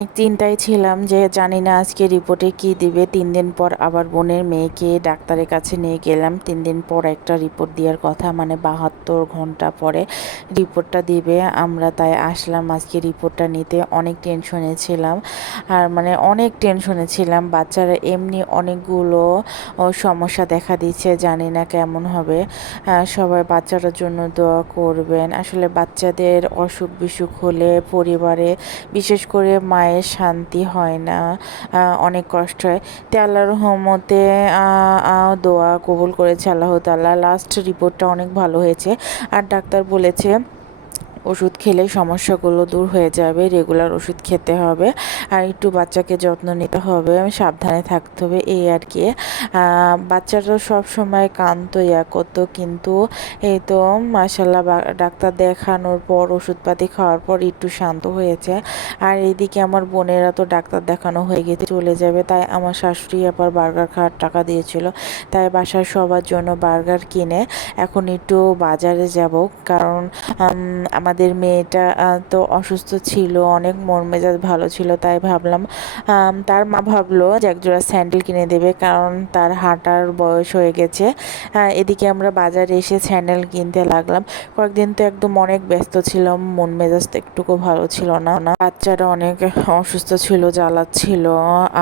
চিন্তায় ছিলাম যে জানি না আজকে রিপোর্টে কি দিবে। 3 দিন পর আবার বোনের মেয়েকে ডাক্তারের কাছে নিয়ে গেলাম। 3 দিন পর একটা রিপোর্ট দেওয়ার কথা, মানে 72 ঘন্টা পরে রিপোর্টটা দিবে। আমরা তাই আসলাম আজকে রিপোর্টটা নিতে। অনেক টেনশনে ছিলাম, আর মানে অনেক টেনশনে ছিলাম। বাচ্চারা এমনি অনেকগুলো সমস্যা দেখা দিচ্ছে, জানি না কেমন হবে। সবাই বাচ্চাটার জন্য দোয়া করবেন। আসলে বাচ্চাদের অসুখ বিসুখ হলে পরিবারে, বিশেষ করে মায়ের শান্তি হয় না, অনেক কষ্ট হয়। তো আল্লাহর রহমতে দোয়া কবুল করেছে আল্লাহ তাআলা। লাস্ট রিপোর্টটা অনেক ভালো হয়েছে, আর ডাক্তার বলেছে ওষুধ খেলে সমস্যাগুলো দূর হয়ে যাবে। রেগুলার ওষুধ খেতে হবে, আর একটু বাচ্চাকে যত্ন নিতে হবে, সাবধানে থাকতে হবে, এই আর কি। বাচ্চারা সব সময় কাঁদতো, করতো, কিন্তু এই তো মাশাল্লাহ ডাক্তার দেখানোর পর, ওষুধপাতি খাওয়ার পর একটু শান্ত হয়েছে। আর এইদিকে আমার বোনেরা তো ডাক্তার দেখানো হয়ে গেছে, চলে যাবে। তাই আমার শাশুড়ি আবার বার্গার খাওয়ার টাকা দিয়েছিল, তাই বাসার সবার জন্য বার্গার কিনে এখন একটু বাজারে যাব। কারণ আমাদের মেয়েটা তো অসুস্থ ছিল, অনেক মন মেজাজ ভালো ছিল। তাই ভাবলাম, তার মা ভাবলো যে একজোড়া স্যান্ডেল কিনে দেবে, কারণ তার হাঁটার বয়স হয়ে গেছে। এদিকে আমরা বাজারে এসে স্যান্ডেল কিনতে লাগলাম। কয়েকদিন তো একদম অনেক ব্যস্ত ছিলাম, মন মেজাজ তো একটুকু ভালো ছিল না। বাচ্চারা অনেক অসুস্থ ছিল, জ্বালাচ্ছিল,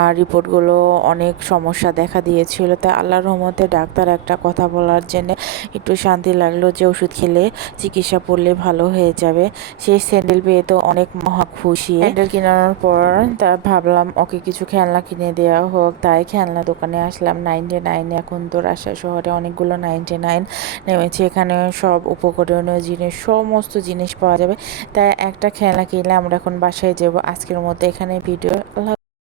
আর রিপোর্টগুলো অনেক সমস্যা দেখা দিয়েছিল। তাই আল্লাহর রহমতে ডাক্তার একটা কথা বলার জন্য একটু শান্তি লাগলো, যে ওষুধ খেলে, চিকিৎসা পড়লে ভালো হয়ে যাবে। সেই স্যান্ডেল পেয়ে তো অনেক মহা খুশি। স্যান্ডেল কেনানোর পর তা ভাবলাম ওকে কিছু খেলনা কিনে দেওয়া হোক, তাই খেলনা দোকানে আসলাম। 99, এখন তো রাজশাহী শহরে অনেকগুলো 99 নেমেছে। এখানে সব উপকরণীয় জিনিস, সমস্ত জিনিস পাওয়া যাবে। তাই একটা খেলনা কিনলে আমরা এখন বাসায় যাব। আজকের মতো এখানে ভিডিও।